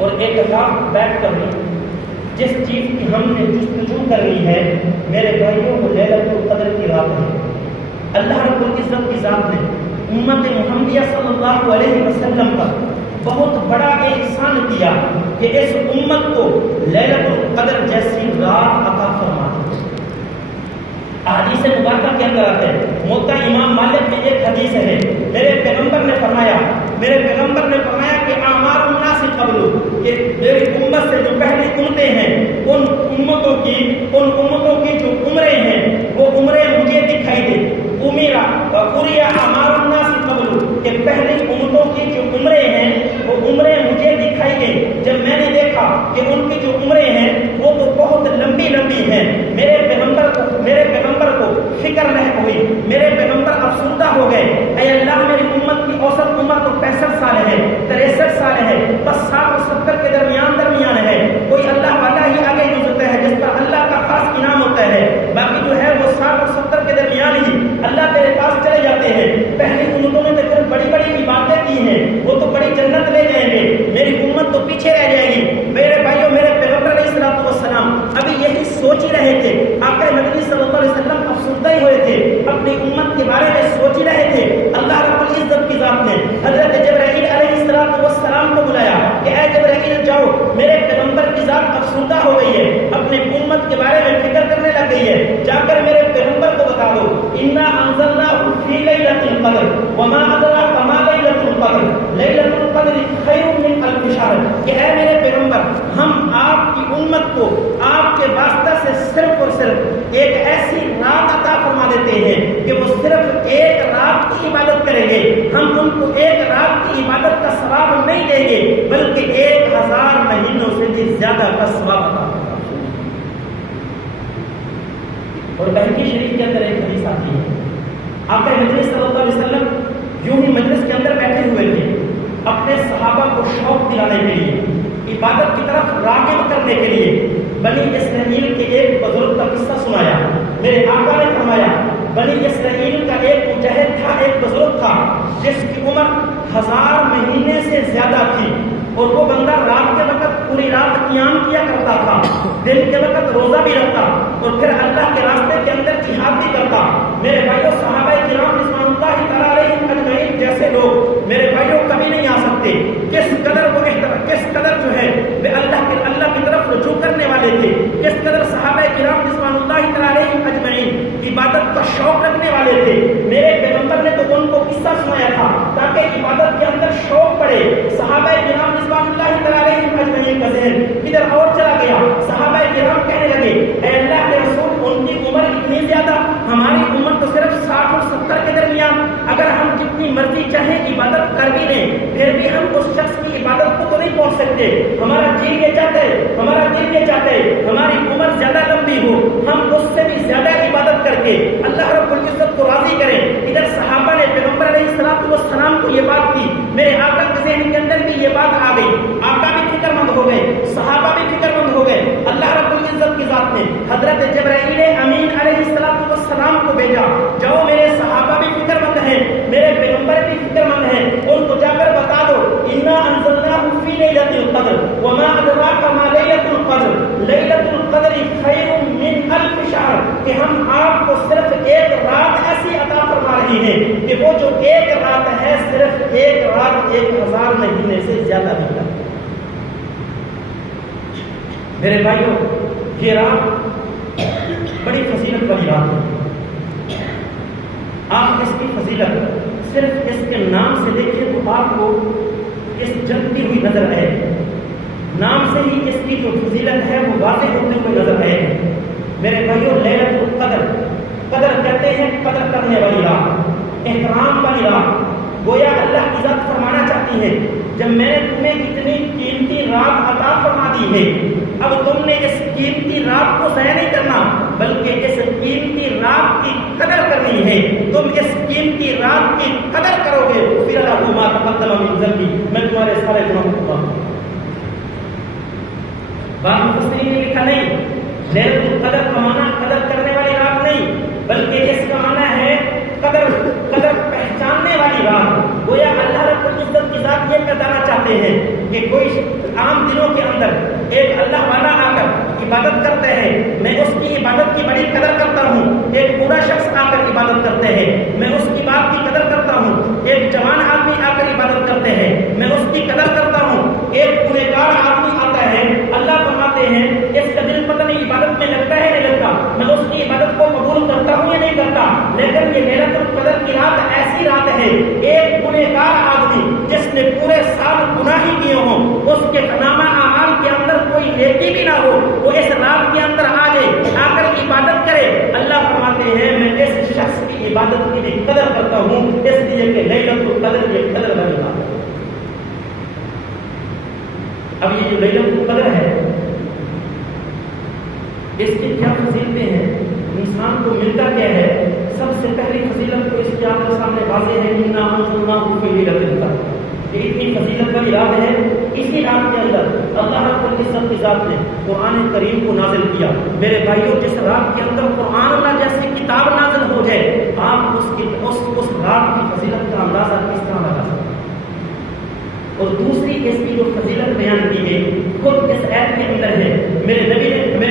اور اعتکاف بیٹھ کر جس چیز کی ہم نے جستجو کرنی ہے میرے بھائیوں کو لیلۃ القدر کی رات ہے۔ اللہ رب العزت کی ذات نے امت محمدیہ صلی اللہ علیہ وسلم پر بہت بڑا احسان کیا کہ اس امت کو لیلۃ القدر جیسی رات عطا فرما دی۔ حدیث مبارکہ کے اندر آتے ہیں، موتا امام مالک میں ایک حدیث ہے، میرے پیغمبر نے فرمایا کہ اعمار الناس قبل، کہ میری امت سے جو پہلی امتیں ہیں ان امتوں کی جو عمریں ہیں وہ عمریں مجھے دکھائی دے۔ اعمار الناس قبل، کہ پہلی امتوں کی جو عمریں ہیں وہ عمریں مجھے دکھائی گئی۔ جب میں نے دیکھا کہ ان کی جو عمریں ہیں وہ تو بہت لمبی ہیں، میرے پیغمبر کو فکر نہیں ہوئی، میرے پیغمبر افسردہ ہو گئے، اے اللہ میری امت کی اوسط عمر تو 65 سال ہے، 63 سال ہے، بس 60 اور 70 کے درمیان ہے، کوئی اللہ والا ہی آگے گزرتا ہے جس پر اللہ کا خاص انعام ہوتا ہے، باقی جو ہے وہ 60 اور 70 کے درمیان ہی اللہ تیرے پاس چلے جاتے ہیں۔ پہلی امتوں نے تو پھر بڑی عبادتیں کی ہیں، وہ تو بڑی جنت لے جائیں گے، میری امت تو پیچھے رہ جائے گی۔ میرے بھائیوں، میرے پیغمبر علیہ الصلوۃ والسلام ابھی یہی سوچ ہی رہے تھے، آقا مدنی صلی اللہ علیہ وسلم افسردہ ہی ہوئے تھے، اپنی امت کے بارے میں سوچ ہی رہے تھے۔ اللہ رب العزت کی ذات نے حضرت جبرائیل علیہ السلام کو بلایا کہ اے جبرائیل جاؤ، میرے پیغمبر کی ذات افسردہ ہو گئی ہے، اپنے امت کے بارے میں فکر کرنے لگ گئی ہے، جا کر میرے پیغمبر کو بتا دو، انا انزلناہ فی لیلۃ القدر وما ادراک ما لیلۃ القدر لیلۃ القدر خیر من الف شہر، کہ اے میرے پیغمبر ہم آپ کی امت کو آپ کے واسطہ سے صرف اور صرف ایک ایسی رات عطا فرما دیتے ہیں کہ وہ صرف ایک رات کی عبادت کریں گے، ہم ان کو ایک رات کی عبادت کا ثواب نہیں دیں گے بلکہ 1000 مہینوں سے بھی زیادہ کا ثواب عطا فرما۔ اور بہتی شریف کے اندر ایک حدیث آتی ہے، آقا مدنی صلی اللہ علیہ وسلم یوں ہی مجلس کے اندر بیٹھے ہوئے تھے، اپنے صحابہ کو شوق دلانے کے لیے، عبادت کی طرف راغب کرنے کے لیے بنی اسرائیل کے ایک بزرگ کا قصہ سنایا۔ میرے آقا نے فرمایا بنی اسرائیل کا ایک مجاہد تھا، ایک بزرگ تھا جس کی عمر 1000 مہینے سے زیادہ تھی، اور وہ بندہ رات کے وقت پوری رات قیام کیا کرتا تھا، دن کے وقت روزہ بھی رکھتا اور پھر اللہ کے راستے کے اندر جہاد بھی کرتا۔ میرے بھائیوں، صحابہ کرام رضوان اللہ تعالیٰ علیہم اجمعین جیسے لوگ میرے بھائیوں کبھی نہیں آ سکتے۔ کس قدر جو ہے وہ اللہ کی طرف رجوع کرنے والے تھے، کس قدر صحابہ کرام رضوان اللہ تعالیٰ علیہم اجمعین عبادت کا شوق رکھنے والے تھے۔ میرے پیغمبر نے تو ان کو قصہ سنایا تھا تاکہ عبادت کے اندر شوق پڑے۔ صحابہ کرام رضوان اللہ تعالیٰ علیہم اجمعین کا ذہن ادھر اور چلا گیا، صحابہ کرام کہنے لگے اے اللہ کے رسول ان کی عمر اتنی زیادہ، ہماری عمر تو صرف 60 اور 70 کے درمیان، اگر ہم جتنی مرضی چاہیں عبادت کر بھی لیں پھر بھی ہم اس شخص کی عبادت کو تو نہیں پہنچ سکتے، ہمارا جی یہ چاہتا ہے، ہمارا دل یہ چاہتا ہے ہماری عمر زیادہ لمبی ہو، ہم اس سے بھی زیادہ عبادت کر کے اللہ رب العزت کو راضی کریں۔ ادھر صحابہ نے پیغمبر علیہ السلام کو یہ بات کی، میرے آقا کے ذہن کے اندر بھی یہ بات آ گئی، آقا بھی فکر مند ہو گئے، صحابہ بھی فکر مند ہو گئے۔ اللہ رب العزت کی ذات نے حضرت جبرائیل امین علیہ السلام کو بھیجا، جاؤ میرے صحابہ بھی فکر مند ہیں، میرے پیغمبر بھی فکر مند ہیں، ان کو جا کر بتا دو انا انزلناہ فی لیلۃ القدر وما ادراک ما لیلۃ القدر لیلۃ القدر خیر من الف شہر، کہ ہم آپ کو صرف ایک رات ایسی عطا فرما رہی ہیں کہ وہ جو ایک رات ہے صرف ایک رات 1000 مہینے سے زیادہ نہیں ہے۔ میرے بھائیوں، یہ رات بڑی فضیلت والی رات ہے، آپ اس کی فضیلت صرف اس کے نام سے دیکھیں تو آپ کو اس جلتی ہوئی نظر آئے، نام سے ہی اس کی جو فضیلت ہے وہ واضح ہوتے ہوئے نظر آئے۔ میرے بھائیوں، لیلۃ القدر، قدر کہتے ہیں قدر کرنے والی رات، احترام والی رات، گویا اللہ کی ذات فرمانا چاہتی ہے جب میں نے تمہیں اتنی قیمتی رات عطا فرما دی ہے، اب تم نے اس قیمتی رات کو ضائع نہیں کرنا بلکہ اس قیمتی رات کی قدر کرنی ہے۔ تم اس قیمتی رات کی قدر کرو گے پھر اللہ ما تقدم من ذنبی، میں تمہارے سارے گناہوں کو معاف کروں گا۔ بعض مفسرین نے لکھا نہیں، لیلۃ القدر کا معنی قدر کرنے والی رات نہیں بلکہ اس کا معنی ہے قدر پہچاننے والی رات۔ گویا اللہ رب العزت کی ذات یہ بتانا چاہتے ہیں کہ کوئی عام دنوں کے اندر ایک اللہ والا آ کر عبادت کرتے ہیں، میں اس کی عبادت کی بڑی قدر کرتا ہوں۔ ایک بوڑھا شخص آ کر عبادت کرتے ہیں، میں اس کی بات کی قدر کرتا ہوں۔ ایک جوان آدمی آ کر عبادت کرتے ہیں، میں اس کی قدر کرتا ہوں۔ ایک گنہگار آدمی آتا ہے، اللہ فرماتے ہیں اس کا دل پتہ نہیں عبادت میں لگتا ہے نہیں لگتا، میں اس کی عبادت کو قبول کرتا ہوں یا نہیں کرتا، لیکن یہ لیلۃ القدر کی رات ایسی رات ہے، ایک گنہگار آدمی جس نے پورے سال گناہ ہی کیے ہوں، اس کے نامہ اعمال کے اندر کوئی نیکی بھی نہ ہو، وہ اس رات کے اندر آ جائے، آ کر عبادت کرے، اللہ فرماتے ہیں میں اس شخص کی عبادت کی بھی قدر کرتا ہوں، اس لیے کہ لیلۃ القدر یہ قدر والی بات ہے۔ اب یہ جو لیلۃ القدر ہے اس کی کیا فضیلتیں ہیں، انسان کو ملتا کیا ہے؟ سب سے پہلی فضیلت تو اس کی آپ کے سامنے واضح ہے، اِنَّا أَنزَلْنَاهُ فِي لَيْلَةِ الْقَدْرِ، یہ اتنی فضیلت والی رات ہے۔ اسی رات کے اندر اللہ رب العزت کی ذات نے قرآن کریم کو نازل کیا۔ میرے بھائیوں، جس رات کے اندر قرآن اللہ جیسی کتاب نازل ہو جائے، آپ اس رات کی فضیلت کا اندازہ کس طرح لگا سکتے ہیں؟ اور دوسری اس کی جو فضیلت بیان کی گئی خود اس آیت کے اندر ہے، میرے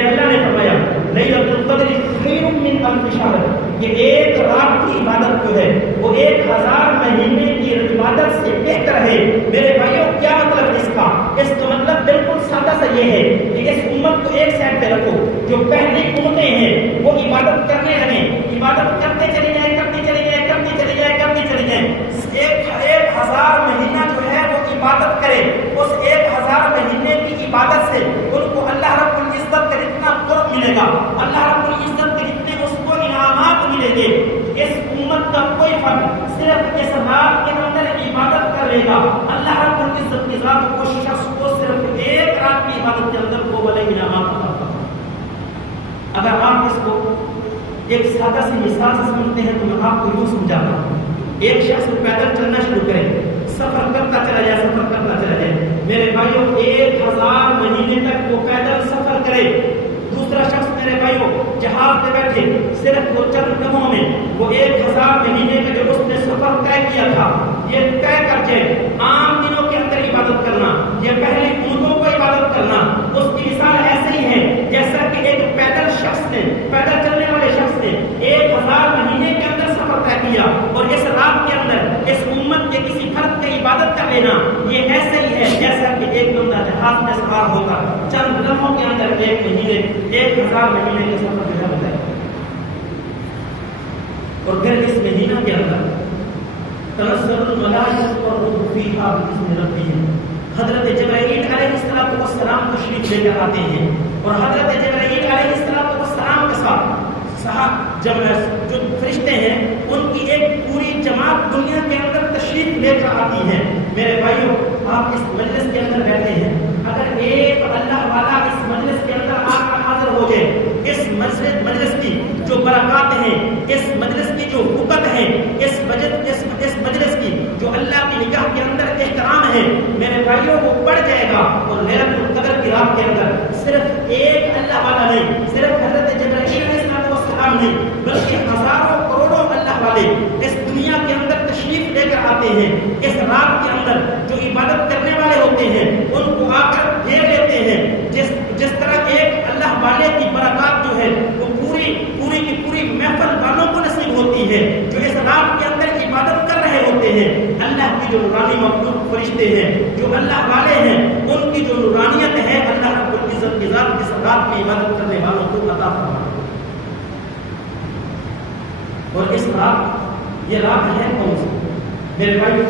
اللہ نے فرمایا لیلۃ القدر خیر من الف شہر، کہ ایک رات کی عبادت جو ہے وہ 1000 مہینے کی عبادت سے بہتر ہے۔ میرے بھائیوں، کیا مطلب اس کا مطلب بالکل سادہ سا یہ ہے کہ اس امت کو ایک سائڈ پہ رکھو، جو پہلی امتیں ہیں وہ عبادت کرنے لگیں، عبادت کرتے چلی جائیں، کرتے چلی جائیں، کرتے چلی جائیں، کرتے چلی جائیں، 1000 مہینہ جو ہے وہ عبادت کرے، اس 1000 مہینے کی عبادت سے ان کو اللہ رب العزت کا جتنا قرب ملے گا، اللہ رب العزت کے جتنے اس کو انعامات ملیں گے، اس امت کا کوئی فرد صرف اس رات کے اندر عبادت کر لے گا، اللہ رب العزت کی ذات کو شخص کو صرف ایک رات کی عبادت کے اندر وہ والے انعامات عطا کرتا ہے۔ اگر آپ اس کو ایک سادہ سی مثال سے سمجھتے ہیں تو میں آپ کو یوں سمجھاتا ہوں، ایک شخص پیدل چلنا شروع کرے، سفر کرتا چلا جائے، سفر کرتا چلا جائے، میرے بھائیوں 1000 مہینے تک وہ پیدل سفر کرے۔ دوسرا شخص میرے بھائیوں جہاز پہ بیٹھے، صرف وہ چند لمحوں میں وہ 1000 مہینے کا جو اس نے سفر طے کیا تھا یہ طے کر جائے۔ عام دنوں کے اندر عبادت کرنا، یہ پہلی امتوں کو عبادت کرنا، اس کی مثال ایسے ہی ہے جیسا کہ ایک پیدل شخص نے، پیدل چلنے والے شخص نے 1000 مہینے کے اندر سفر طے کیا، اور اس رات کے اندر اس امت کے کسی فرد کی عبادت کر لینا یہ ایسے ہی ہے جیسا کہ ایک بندہ جہاز میں سوار ہوتا چند لمحوں کے اندر 1000 مہینے کے سفر جو ہے بتائے۔ اور پھر اس مہینہ کے اندر تنزل الملائکۃ والروح فیہا بإذن ربہم، حضرت جبرائیل علیہ السلام تشریف لے کر آتے ہیں، اور حضرت جبرائیل علیہ السلام کے ساتھ جو فرشتے ہیں ان کی ایک پوری جماعت دنیا کے اندر تشریف لے کر آتی ہے۔ میرے بھائیوں، آپ اس مجلس کے اندر بیٹھے ہیں، اگر ایک اللہ والا اس مجلس کے اندر آ کر حاضر ہو جائے، اس مجلس کی جو برکات ہیں، اس مجلس کی جو حکمت ہے، اس مجلس کی جو اللہ کی نگاہ کے اندر احترام ہے، میرے بھائیوں وہ بڑھ جائے گا۔ اور لیلۃ القدر کی رات کے اندر صرف ایک اللہ والا نہیں، صرف حضرت جبرائیل علیہ السلام نہیں، بلکہ ہزاروں کروڑوں اللہ والے اس دنیا کے اندر تشریف لے کر آتے ہیں۔ اس رات کے اندر جو عبادت کرنے والے ہوتے ہیں ان کو آ کر گھیر لیتے ہیں، جس طرح ایک اللہ والے کی برکات جو ہے وہ پوری کی پوری محفل والوں کو نصیب ہوتی ہے جو اس رات کے اندر عبادت کر رہے ہوتے ہیں۔ اللہ کی جو نورانی مخلوق فرشتے ہیں، جو اللہ والے ہیں، ان کی جو نورانیت ہے اللہ رب العزت کی ذات اس رات میں عبادت کرنے والوں کو عطا فرماتا ہے۔ اور اس رات، یہ رات ہے کون سی؟ میرے بھائی،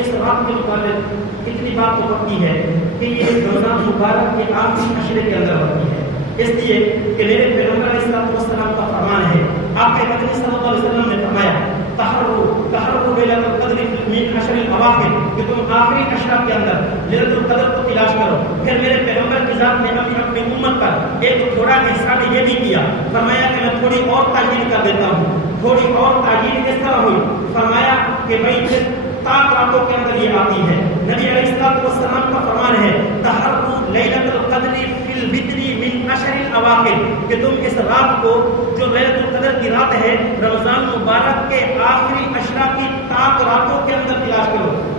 اس رات کے متعلق اتنی بات تو پکی ہے کہ یہ رمضان مبارک کے آخری عشرے کے اندر ہوتی ہے، اس لیے کہ میرے پیغمبر علیہ السلام کا فرمان ہے، آقا مدنی صلی اللہ علیہ وسلم نے فرمایا تحروا لیلۃ القدر من عشر الاواخر، کہ تم آخری عشرہ کے اندر لیلۃ القدر کو تلاش کرو۔ پھر میرے پیغمبر کی ذات نے اپنی امت پر ایک تھوڑا احسان یہ بھی کیا، فرمایا کہ میں تھوڑی اور تعجیل کر دیتا ہوں۔ تھوڑی اور تعجیل کس طرح ہوئی؟ فرمایا کہ بھائی تاک راتوں کے اندر یہ آتی ہے۔ نبی علیہ السلام کا فرمان ہے تحروا لیلۃ القدر فی الوتر من عشر الاواخر، کہ تم اس رات کو جو لیلۃ القدر کی رات ہے رمضان مبارک کے آخری عشرہ کی تاک راتوں کے اندر تلاش کرو۔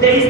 23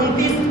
29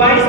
22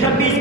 26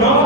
9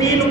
3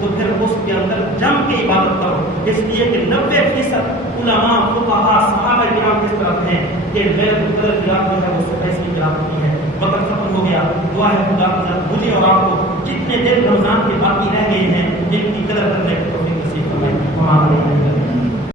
تو پھر اس کے اندر جم کے عبادت کرو، اس لیے کہ 90% علماء فقہا صحابہ کرام کس طرف ہیں کہ غیر مقرر قرات جو ہے وہ صبح کی قرات ہوتی ہے۔ وقت ختم ہو گیا، دعا ہے خدا مجھے اور آپ کو جتنے دن رمضان کے باقی رہ گئے ہیں جن کی قدر کرنے